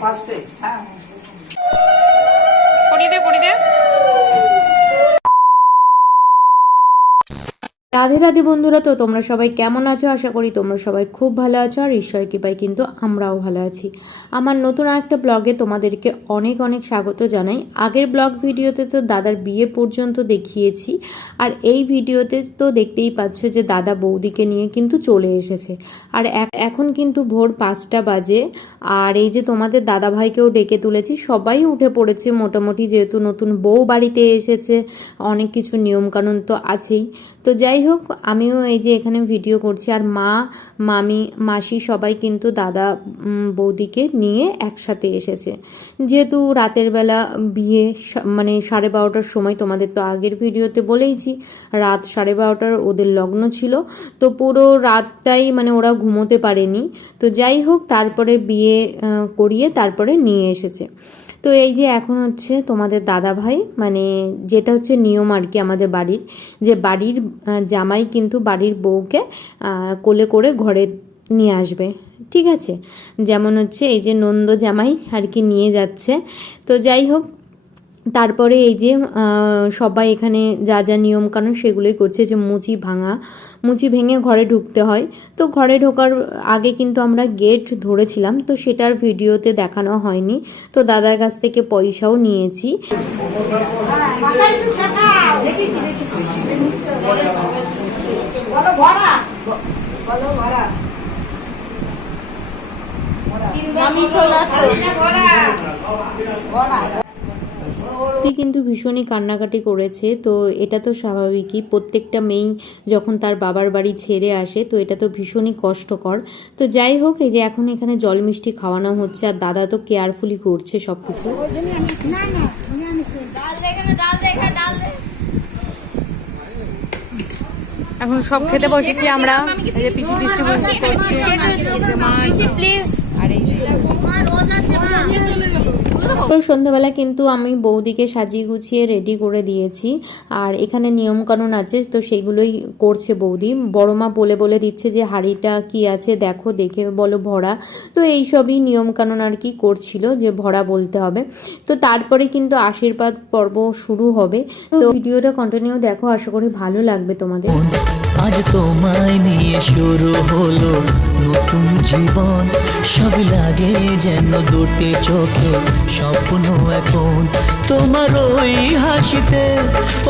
ফার্স্টে পড়ি দে রাধে রাধে বন্ধুরা, তো তোমরা সবাই কেমন আছো? আশা করি তোমরা সবাই খুব ভালো আছো, আর ঈশ্বরের কৃপায় কিন্তু আমরাও ভালো আছি। আমার নতুন একটা ব্লগে তোমাদেরকে অনেক অনেক স্বাগত জানাই। আগের ব্লগ ভিডিওতে তো দাদার বিয়ে পর্যন্ত দেখিয়েছি, আর এই ভিডিওতে তো দেখতেই পাচ্ছ যে দাদা বৌদিকে নিয়ে কিন্তু চলে এসেছে। আর এখন কিন্তু ভোর 5টা বাজে, আর এই যে তোমাদের দাদা ভাইকেও ডেকে তুলেছি, সবাই উঠে পড়েছে মোটামুটি, যেহেতু নতুন বউ বাড়িতে এসেছে, অনেক কিছু নিয়মকানুন তো আছেই। তো যাই হোক, আমিও এই যে এখানে ভিডিও করছি, আর মা, মামি, মাসি সবাই কিন্তু দাদা বৌদিকে নিয়ে একসাথে এসেছে। যেহেতু রাতের বেলা বিয়ে, মানে 12:30টার সময়, তোমাদের তো আগের ভিডিওতে বলেইছি রাত 12:30টার ওদের লগ্ন ছিল, তো পুরো রাতটাই মানে ওরা ঘুমোতে পারেনি। তো যাই হোক, তারপরে বিয়ে করিয়ে তারপরে নিয়ে এসেছে। তো এই যে এখন হচ্ছে তোমাদের দাদা ভাই, মানে যেটা হচ্ছে নিয়ম আর কি আমাদের বাড়ির, যে বাড়ির জামাই কিন্তু বাড়ির বউকে কোলে করে ঘরে নিয়ে আসবে, ঠিক আছে? যেমন হচ্ছে এই যে নন্দ জামাই আর কি নিয়ে যাচ্ছে। তো যাই হোক, তারপরে এই যে সবাই এখানে যা যা নিয়মকানুন সেগুলোই করছে, যে মুচি ভেঙে ঘরে ঢুকতে হয়। তো ঘরে ঢোকার আগে কিন্তু আমরা গেট ধরেছিলাম, তো সেটার ভিডিওতে দেখানো হয়নি। তো দাদার কাছ থেকে পয়সাও নিয়েছি। কিন্তু ভীষণই কান্নাকাটি করেছে। তো এটা তো স্বাভাবিকই, প্রত্যেকটা মেয়েই যখন তার বাবার বাড়ি ছেড়ে আসে, তো এটা তো ভীষণই কষ্টকর। তো যাই হোক, এই যে এখন এখানে জল মিষ্টি খাওয়ানো হচ্ছে, আর দাদা তো কেয়ারফুলি করছে সব কিছু। এখন সব খেতে বসেছি আমরা। এই যে পিসি প্লিজ। সন্ধ্যাবেলা কিন্তু আমি বৌদিকে সাজিয়ে গুছিয়ে রেডি করে দিয়েছি, আর এখানে নিয়মকানুন আছে, তো সেগুলোই করছে বৌদি। বড় মা বলে বলে দিচ্ছে যে হাঁড়িটা কি আছে দেখো, দেখে বলো ভরা। তো এইসবই নিয়মকানুন আর কি করছিল, যে ভরা বলতে হবে। তো তারপরে কিন্তু আশীর্বাদ পর্ব শুরু হবে। তো ভিডিওটা কন্টিনিউ দেখো, আশা করি ভালো লাগবে তোমাদের। আজ তোমায় নিয়ে শুরু হলো নতুন জীবন, সব লাগে যেন দুটি চোখে স্বপ্ন এখন। তোমার ওই হাসিতে,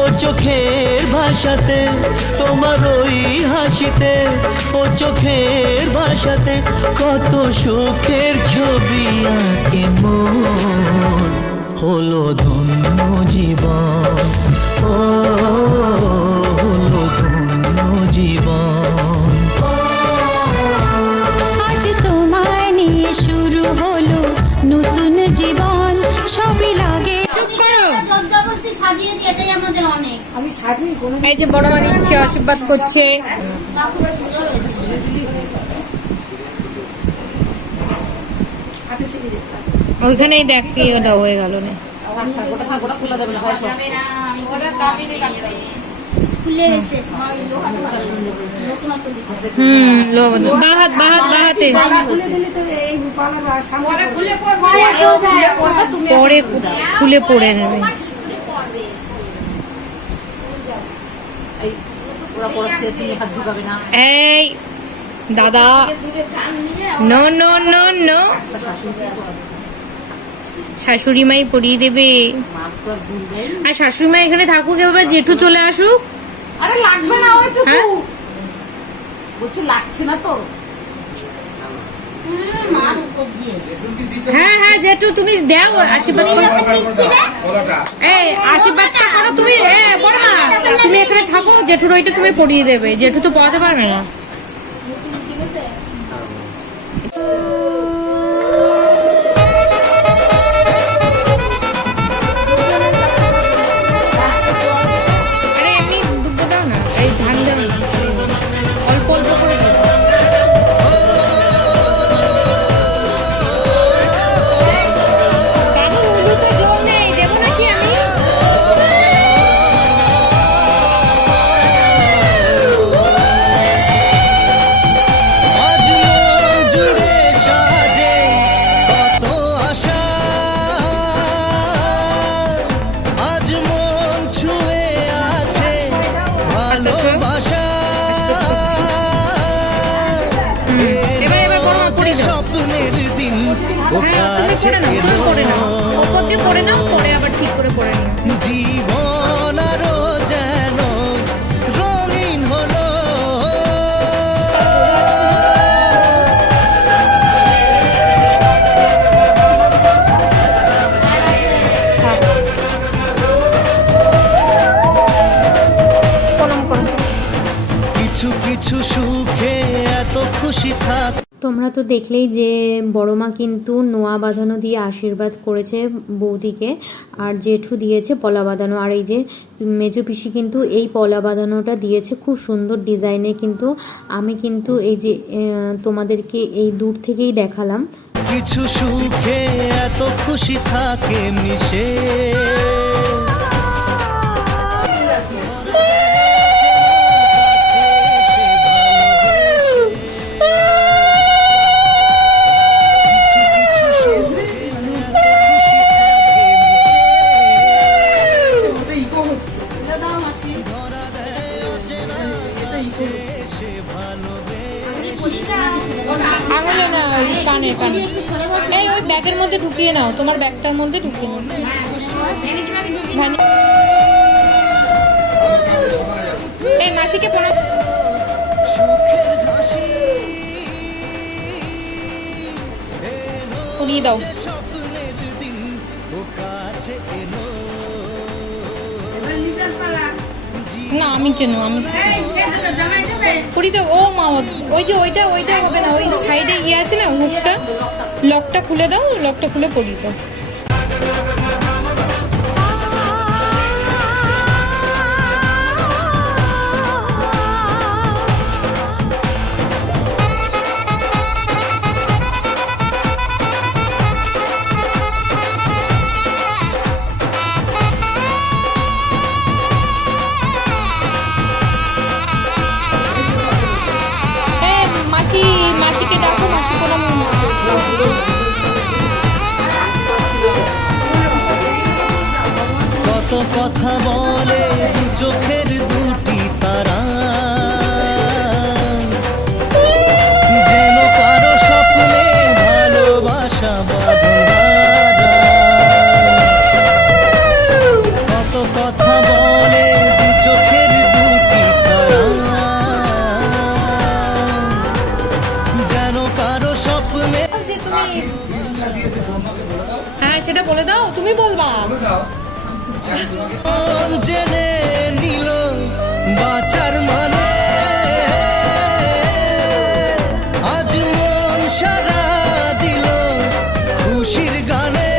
ও চোখের ভাষাতে, তোমার ওই হাসিতে, ও চোখের ভাষাতে কত সুখের ছবি আঁকে মন। হলো ধন্য জীবন, ও হলো ধন্য জীবন। আজ তোমায় নিয়ে শুরু হলো নতুন জীবন, সবই লাগে। চুপ করো। জবরদস্তি সাজিয়েছি, এটাই আমাদের অনেক। আমি সাজিয়ে কোনো এই যে বড় মা দিচ্ছে, আশীর্বাদ করছে। কাকুরা পুজো রয়েছে। ওইখানেই দেখ কি ওটা হয়ে গেল না। খুলে এসে বাহাতে পরে খুলে পড়ে নেবে। এই দাদা, নো নো নো নো, শাশুড়ি মাই পরিয়ে দেবে। আর শাশুড়ি মা এখানে থাকুক, এবার জেঠু চলে আসুক। আরে লাগবে না, ওইটুকু বলছি লাগছে না তো। হ্যাঁ হ্যাঁ জেঠু তুমি দাও আশীর্বাদ করো। এই আশীর্বাদটা করো তুমি। বড় মা তুমি এখানে থাকো, জেঠুর ওইটা তুমি পরিয়ে দেবে, জেঠু তো পড়াতে পারবে না। আরে এমনি দুব্বো দাও না, এই ধান দাও না, অল্প অল্প করে দাও। আজ মন জুড়ে হ্যাঁ তুমি করে নাও, তুমি করে নাও, ওপর দিয়ে পরে নাও, পরে আবার ঠিক করে পরে নিও। জীবন আরো যেন রঙিন হলো। কিছু কিছু সুখে এত খুশি থাক। তোমরা তো দেখলেই যে বড় মা কিন্তু নোয়া বাঁধানো দিয়ে আশীর্বাদ করেছে বৌদিকে, আর জেঠু দিয়েছে পলা বাঁধানো, আর এই যে মেজো পিসি কিন্তু এই পলা বাঁধানোটা দিয়েছে খুব সুন্দর ডিজাইনে। কিন্তু আমি কিন্তু এই যে তোমাদেরকে এই দূর থেকেই দেখালাম। কিছু সুখে এত খুশি থাকে মিশে। ওটা ইকো হচ্ছে। দাও মাসি আঙুলে না, ওই কানে কানে। একটু সরে বসো। এই ওই ব্যাগের মধ্যে ঢুকিয়ে নাও, তোমার ব্যাগটার মধ্যে ঢুকিয়ে নাও। ভ্যানি- এই মাসিকে প্রণাম। পরিয়ে দাও। না আমি কেন, আমি পরিয়ে দাও। ও মা, ওই যে ওইটা ওইটা হবে না, ওই সাইডে ইয়ে আছে না হুকটা, লকটা খুলে দাও, লকটা খুলে পরিয়ে দাও। মাসি, মাসিকে ডাকো, মাসি প্রণাম। কত কথা বলে দু চোখের দুটি তারা, যেন কারো স্বপ্নে ভালোবাসা বাঁধা। কত কথা বলে দু চোখের দুটি তারা, যেন কারো স্বপ্নে। যে তুমি হ্যাঁ সেটা বলে দাও, তুমি বলবা। মন জেনে নিল বাঁচার মানে, আজ মন সারা দিল খুশির গানে।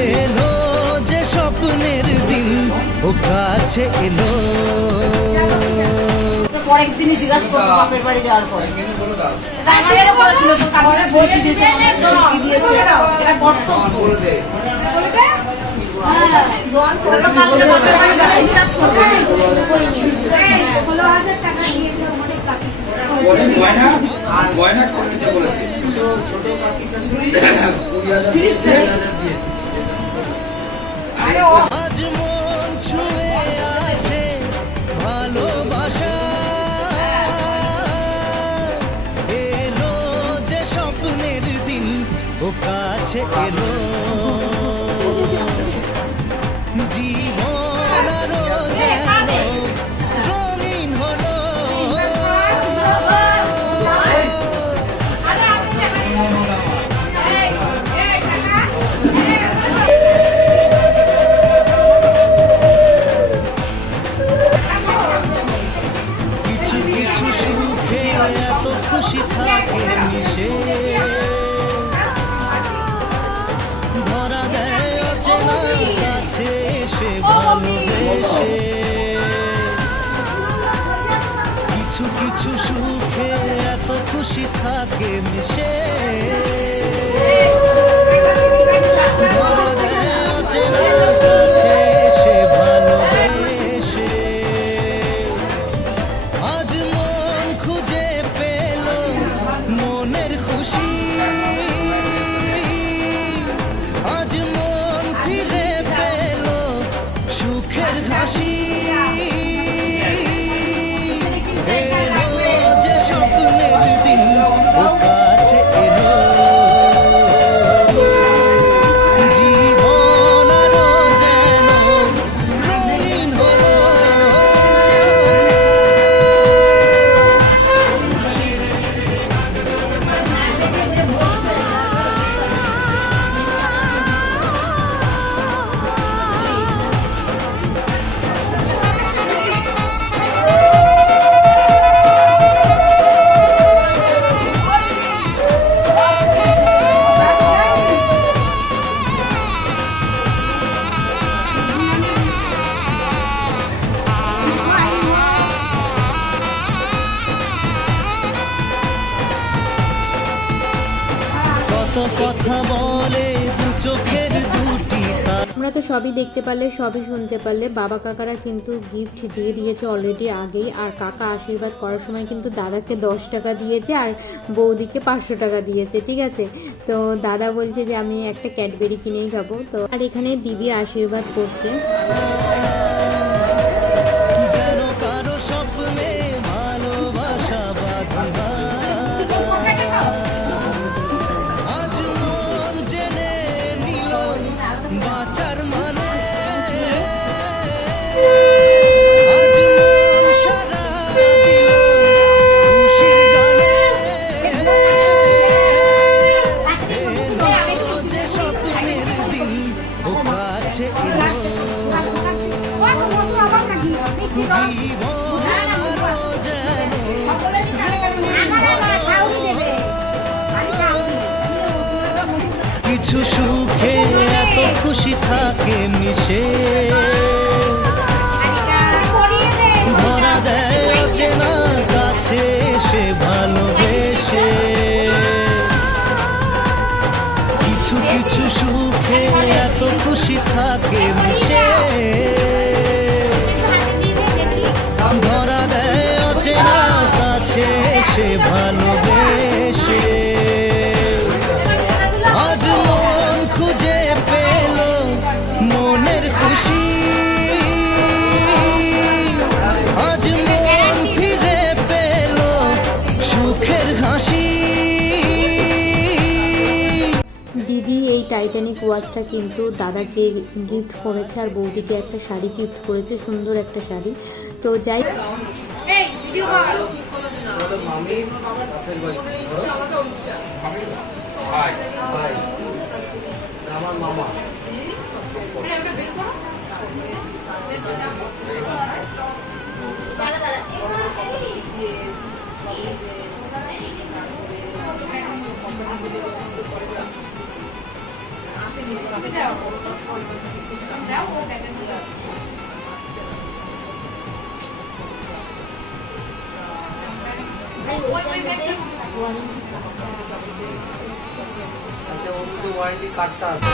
এলো যে স্বপ্নের দিন ও কাছে এলো। পরের দিনই জিজ্ঞাসা করতো বাপের বাড়ি যাওয়ার পরে। আমাদেরও বলেছিল তো কাগজে বই দিয়েছে, কি দিয়েছে। এটা বর্তমান বলে দে। হ্যাঁ, জোয়ান করে কালকে বাপের বাড়ি গেলে জিজ্ঞাসা করবে। গয়না করতে বলেছে। আজ মন ছুঁয়ে আছে ভালোবাসা, এলো যে স্বপ্নের দিন ও কাছে এলো। জীবন আরো যেন রঙিন হলো। কিছু কিছু সুখে এত খুশি থাকে মিশে, ধরা দেয় অচেনা কাছে এসে ভালোবেসে। কিছু কিছু সুখে এত খুশি থাকে মিশে, ধরা দেয় অচেনা কাছে এসে ভালোবেসে। আজ মন খুঁজে পেল মনের খুশি, আজ মন ফিরে পেল সুখের হাসি। এলো যে স্বপ্নের দিন ও কাছে কথা বলে দু চোখের দুটি তারা। তোমরা তো সবই দেখতে পারলে, সবই শুনতে পারলে। বাবা কাকারা কিন্তু গিফট দিয়ে দিয়েছে অলরেডি আগেই, আর কাকা আশীর্বাদ করার সময় কিন্তু দাদাকে 10 টাকা দিয়েছে আর বৌদিকে 500 টাকা দিয়েছে, ঠিক আছে। তো দাদা বলছে যে আমি একটা ক্যাডবেরি কিনেই খাবো। তো আর এখানে দিদি আশীর্বাদ করছে। যেন কারো স্বপ্নে ভালোবাসা বাঁধা। আজ মন জেনে নিল বাঁচার মানে। আজ মন সারা দিল খুশির গানে। এলো যে স্বপ্নের দিন ও কাছে এলো। জীবন আরো যেন কিছু সুখে এত খুশি থাকে মিশে। ধরা দেয় অচেনা কাছে সে ভালোবেসে। কিছু কিছু সুখে এত খুশি থাকে মিশে। ধরা দেয় অচেনা কাছে সে ভালোবেসে। আজ মন খুঁজে পেল মনের খুশি। আজ মন ফিরে পেল সুখের হাসি। দিদি এই টাইটানিক ওয়াচটা কিন্তু দাদাকে গিফট করেছে আর বৌদিকে একটা শাড়ি গিফট করেছে, সুন্দর একটা শাড়ি। তো যাই এই ভিডিও কর। ভাই ভাই আমার মামা দাও ও প্যাকেট দাও। ওয়ারেন্টি কার্ডটা আছে।